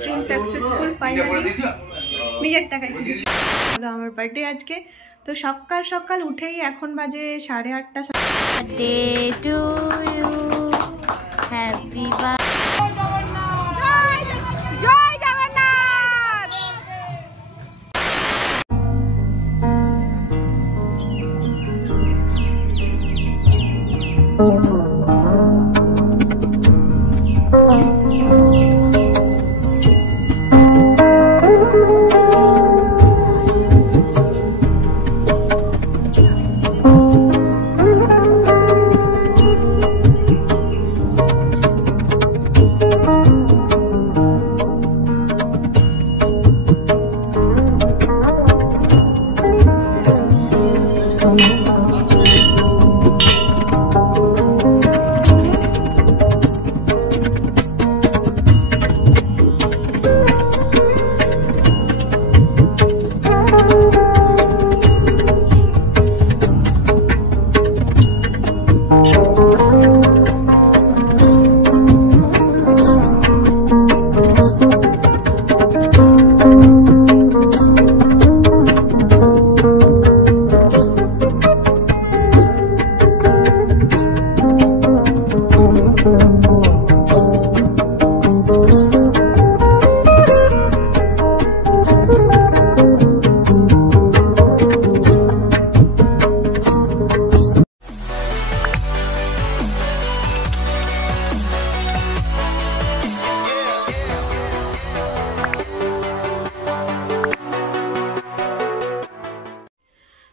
Dream successful finally নিজের টাকায় কিনেছি। আমার বার্থডে আজকে, তো সকাল সকাল উঠেই এখন বাজে 8:30। Birthday to you, happy birthday.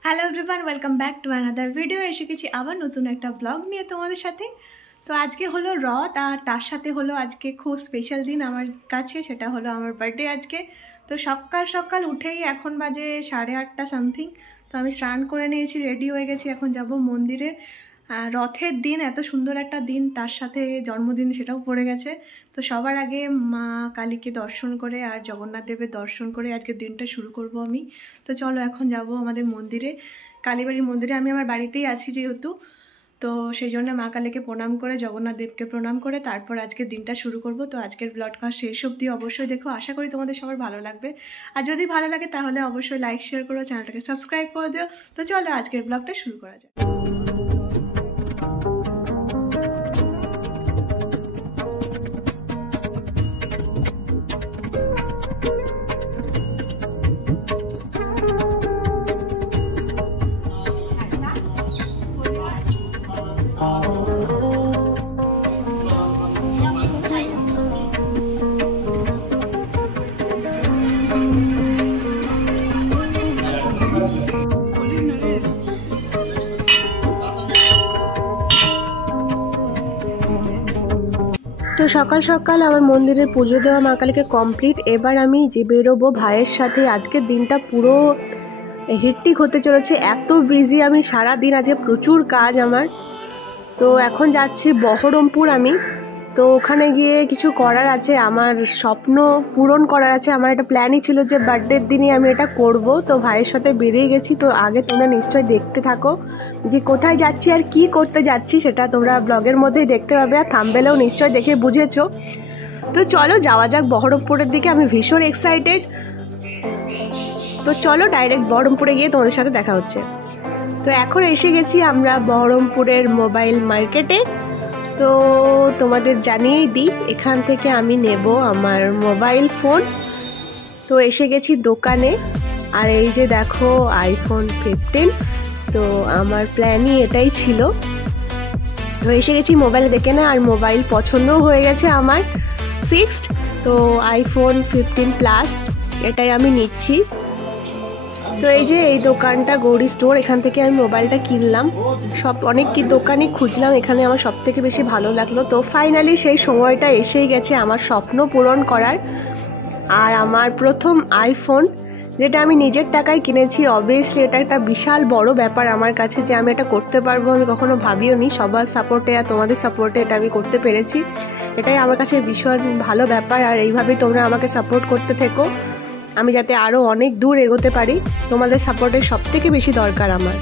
Hello everyone, welcome back to another video. এসে গেছি আবার নতুন একটা ব্লগ নিয়ে তোমাদের সাথে। তো আজকে হলো রথ, আর তার সাথে হলো আজকে খুব স্পেশাল দিন আমার কাছে, সেটা হলো আমার বার্থডে আজকে। তো সকাল সকাল উঠেই এখন বাজে 8:30 সামথিং। তো আমি স্নান করে নিয়েছি, রেডি হয়ে গেছি, এখন যাব মন্দিরে। রথের দিন, এত সুন্দর একটা দিন, তার সাথে জন্মদিন সেটাও পড়ে গেছে। তো সবার আগে মা কালীকে দর্শন করে আর জগন্নাথ দেবের দর্শন করে আজকের দিনটা শুরু করব আমি। তো চলো এখন যাব আমাদের মন্দিরে, কালীবাড়ির মন্দিরে। আমি আমার বাড়িতেই আছি যেহেতু, তো সেই জন্য মা কালীকে প্রণাম করে, জগন্নাথ দেবকে প্রণাম করে তারপর আজকের দিনটা শুরু করব। তো আজকের ব্লগটা শেষ অবধি অবশ্যই দেখো, আশা করি তোমাদের সবার ভালো লাগবে। আর যদি ভালো লাগে তাহলে অবশ্যই লাইক শেয়ার করো, চ্যানেলটাকে সাবস্ক্রাইব করে দিও। তো চলো আজকের ব্লগটা শুরু করা যায়। তো সকাল সকাল আমার মন্দিরের পুজো দেওয়া মা কালীকে কমপ্লিট। এবার আমি যে বেরোবো ভাইয়ের সাথে। আজকের দিনটা পুরো হেক্টিক হতে চলেছে, এত বিজি আমি সারা দিন, আজকে প্রচুর কাজ আমার। তো এখন যাচ্ছি বহরমপুর আমি। তো ওখানে গিয়ে কিছু করার আছে, আমার স্বপ্ন পূরণ করার আছে। আমার একটা প্ল্যানই ছিল যে বার্থডের দিনই আমি এটা করব। তো ভাইয়ের সাথে বেরিয়ে গেছি। তো আগে তোমরা নিশ্চয়ই দেখতে থাকো যে কোথায় যাচ্ছি আর কি করতে যাচ্ছি, সেটা তোমরা ব্লগের মধ্যেই দেখতে পাবে, আর থাম্বনেলেও নিশ্চয়ই দেখে বুঝেছো। তো চলো যাওয়া যাক বহরমপুরের দিকে, আমি ভীষণ এক্সাইটেড। তো চলো ডাইরেক্ট বহরমপুরে গিয়ে তোমাদের সাথে দেখা হচ্ছে। তো এখন এসে গেছি আমরা বহরমপুরের মোবাইল মার্কেটে। তো তোমাদের জানিয়েই দিই, এখান থেকে আমি নেব আমার মোবাইল ফোন। তো এসে গেছি দোকানে, আর এই যে দেখো আইফোন 15। তো আমার প্ল্যানই এটাই ছিল। তো এসে গেছি মোবাইল দেখে না, আর মোবাইল পছন্দও হয়ে গেছে আমার ফিক্সড। তো আইফোন 15 প্লাস এটাই আমি নিচ্ছি। তো এই যে এই দোকানটা গৌরী স্টোর, এখান থেকে আমি মোবাইলটা কিনলাম। সব অনেক কি দোকানে খুঁজলাম, এখানে আমার সব থেকে বেশি ভালো লাগলো। তো ফাইনালি সেই সময়টা এসেই গেছে আমার স্বপ্ন পূরণ করার। আর আমার প্রথম আইফোন, যেটা আমি নিজের টাকায় কিনেছি। অবভিয়াসলি এটা একটা বিশাল বড় ব্যাপার আমার কাছে, যে আমি এটা করতে পারবো আমি কখনো ভাবিও নি। সবার সাপোর্টে আর তোমাদের সাপোর্টে এটা আমি করতে পেরেছি, এটাই আমার কাছে ভীষণ ভালো ব্যাপার। আর এইভাবেই তোমরা আমাকে সাপোর্ট করতে থেকো, আমি যাতে আরও অনেক দূর এগোতে পারি। তোমাদের সাপোর্টের সব থেকে বেশি দরকার আমার।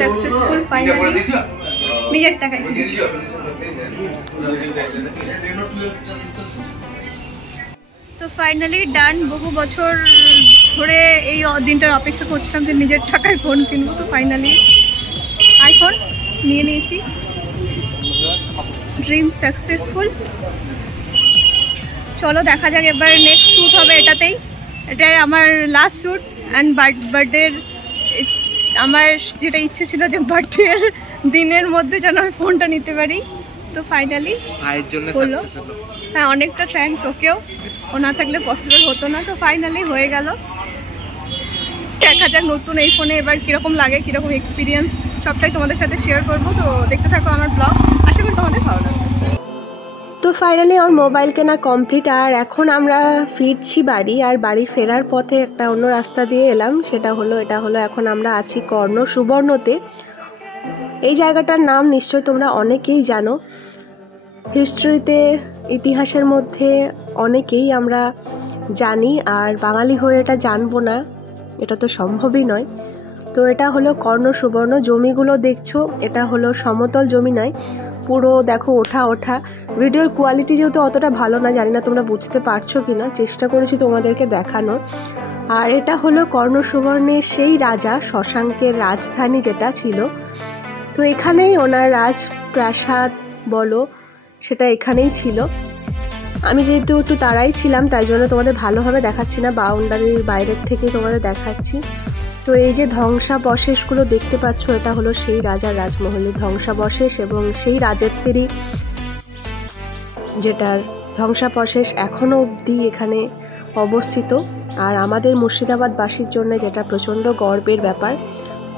सक्सेसफुल फाइनली নিজের টাকায়। তো ফাইনালি ডান। বহু বছর ধরে এই দিনটার অপেক্ষা করছিলাম যে নিজের টাকায় ফোন কিনবো। তো ফাইনালি আইফোন নিয়ে নিয়েছি। Dream successful. চলো দেখা যাক, এবার নেক্সট শ্যুট হবে এটাতেই। এটা আমার লাস্ট শ্যুট অ্যান্ড বার্থডের আমার যেটা ইচ্ছে ছিল যে বার্থডের দিনের মধ্যে যেন আমি ফোনটা নিতে পারি। তো ফাইনালি ভাইয়ের জন্য হলো। সাকসেস হলো। হ্যাঁ, অনেকটা থ্যাঙ্কস ওকেও, ও না থাকলে পসিবল হতো না। তো ফাইনালি হয়ে গেল। দেখা যাক নতুন এই ফোনে এবার কীরকম লাগে, কীরকম এক্সপিরিয়েন্স সবটাই তোমাদের সাথে শেয়ার করবো। তো দেখতে থাকো আমার ব্লগ, আশা করি তোমাদের ভালো লাগবে। তো ফাইনালি আমার মোবাইল কেনা কমপ্লিট, আর এখন আমরা ফিরছি বাড়ি। আর বাড়ি ফেরার পথে একটা অন্য রাস্তা দিয়ে এলাম, এটা হলো এখন আমরা আছি কর্ণ সুবর্ণতে। এই জায়গাটার নাম নিশ্চয়ই তোমরা অনেকেই জানো। হিস্ট্রিতে, ইতিহাসের মধ্যে অনেকেই আমরা জানি, আর বাঙালি হয়ে এটা জানবো না এটা তো সম্ভবই নয়। তো এটা হলো কর্ণ সুবর্ণ। জমিগুলো দেখছো, এটা হলো সমতল জমি নয়, পুরো দেখো ওঠা। ভিডিওর কোয়ালিটি যেহেতু অতটা ভালো না, জানি না তোমরা বুঝতে পারছো কিনা, চেষ্টা করেছি তোমাদেরকে দেখানোর। আর এটা হলো কর্ণ সুবর্ণের সেই রাজা শশাঙ্কের রাজধানী যেটা ছিল। তো এখানেই ওনার রাজপ্রাসাদ বলো সেটা এখানেই ছিল। আমি যেহেতু একটু তাড়াই ছিলাম তাই জন্য তোমাদের ভালোভাবে দেখাচ্ছি না, বাউন্ডারির বাইরের থেকে তোমাদের দেখাচ্ছি। তো এই যে ধ্বংসাবশেষগুলো দেখতে পাচ্ছ, এটা হলো সেই রাজার রাজমহলের ধ্বংসাবশেষ, এবং সেই রাজত্বেরই যেটার ধ্বংসাবশেষ এখনও অবধি এখানে অবস্থিত। আর আমাদের মুর্শিদাবাদবাসীর জন্য যেটা প্রচণ্ড গর্বের ব্যাপার।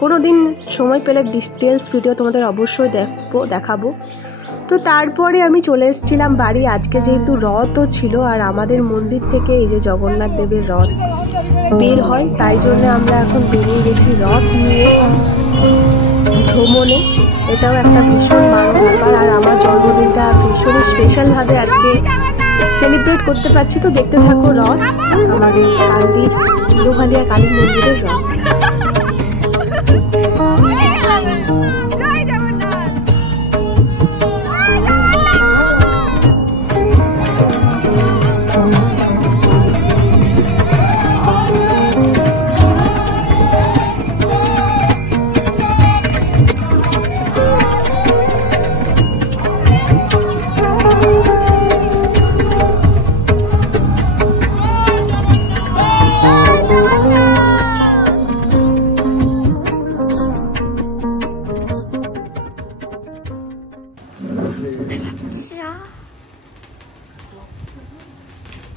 কোনো দিন সময় পেলে ডিটেলস ভিডিও তোমাদের অবশ্যই দেখাবো। তো তারপরে আমি চলে এসেছিলাম বাড়ি। আজকে যেহেতু রথও ছিল, আর আমাদের মন্দির থেকে এই যে জগন্নাথ দেবের রথ বের হয়, তাই জন্য আমরা এখন বেরিয়ে গেছি রথ নিয়ে ভ্রমণে। এটাও একটা ভীষণ বড় ব্যাপার, আর আমার জন্মদিনটা ভীষণই স্পেশালভাবে আজকে সেলিব্রেট করতে পারছি। তো দেখতে থাকো রথ, আমাদের কান্দির লোহালিয়া কালী মন্দিরের রথ।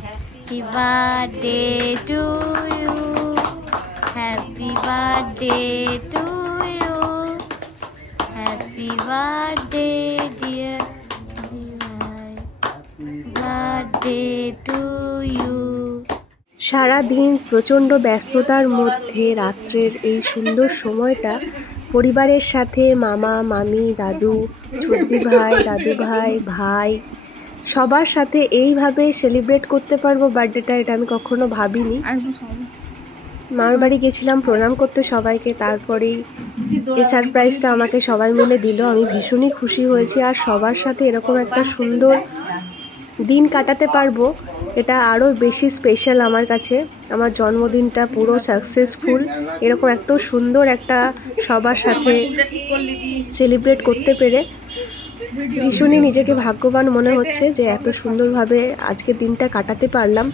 Happy birthday to you. Happy birthday to you. Happy birthday dear. Happy birthday to you. সারা দিন প্রচণ্ড ব্যস্ততার মধ্যে রাত্রের এই সুন্দর সময়টা পরিবারের সাথে মামা মামি দাদু ছোটদি ভাই দাদু ভাই সবার সাথে এইভাবে সেলিব্রেট করতে পারবো বার্থডেটা, এটা আমি কখনো ভাবিনি। মার বাড়ি গেছিলাম প্রণাম করতে সবাইকে, তারপরেই এই সারপ্রাইজটা আমাকে সবাই মিলে দিল। আমি ভীষণই খুশি হয়েছি, আর সবার সাথে এরকম একটা সুন্দর দিন কাটাতে পারবো এটা আরও বেশি স্পেশাল আমার কাছে। আমার জন্মদিনটা পুরো সাকসেসফুল, এরকম এত সুন্দর একটা সবার সাথে সেলিব্রেট করতে পেরে ভীষণই নিজেকে ভাগ্যবান মনে হচ্ছে যে এত সুন্দরভাবে আজকের দিনটা কাটাতে পারলাম।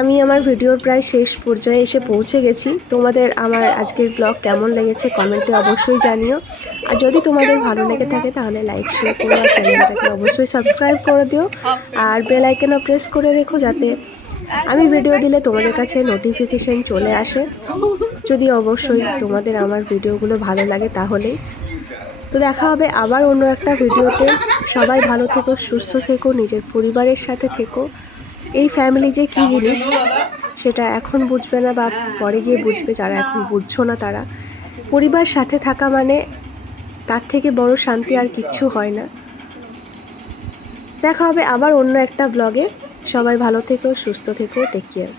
আমি আমার ভিডিওর প্রায় শেষ পর্যায়ে এসে পৌঁছে গেছি। তোমাদের আমার আজকের ব্লগ কেমন লেগেছে কমেন্টে অবশ্যই জানিও, আর যদি তোমাদের ভালো লেগে থাকে তাহলে লাইক শেয়ার করো, আর চ্যানেলটাকে অবশ্যই সাবস্ক্রাইব করে দিও, আর বেল আইকনও প্রেস করে রেখো যাতে আমি ভিডিও দিলে তোমাদের কাছে নোটিফিকেশন চলে আসে, যদি অবশ্যই তোমাদের আমার ভিডিওগুলো ভালো লাগে তাহলেই। তো দেখা হবে আবার অন্য একটা ভিডিওতে। সবাই ভালো থেকো, সুস্থ থেকো, নিজের পরিবারের সাথে থেকো। এই ফ্যামিলি যে কী জিনিস সেটা এখন বুঝবে না বা পরে গিয়ে বুঝবে, যারা এখন বুঝছো না তারা। পরিবার সাথে থাকা মানে তার থেকে বড় শান্তি আর কিচ্ছু হয় না। দেখা হবে আবার অন্য একটা ব্লগে। সবাই ভালো থেকো, সুস্থ থেকো, টেক কেয়ার।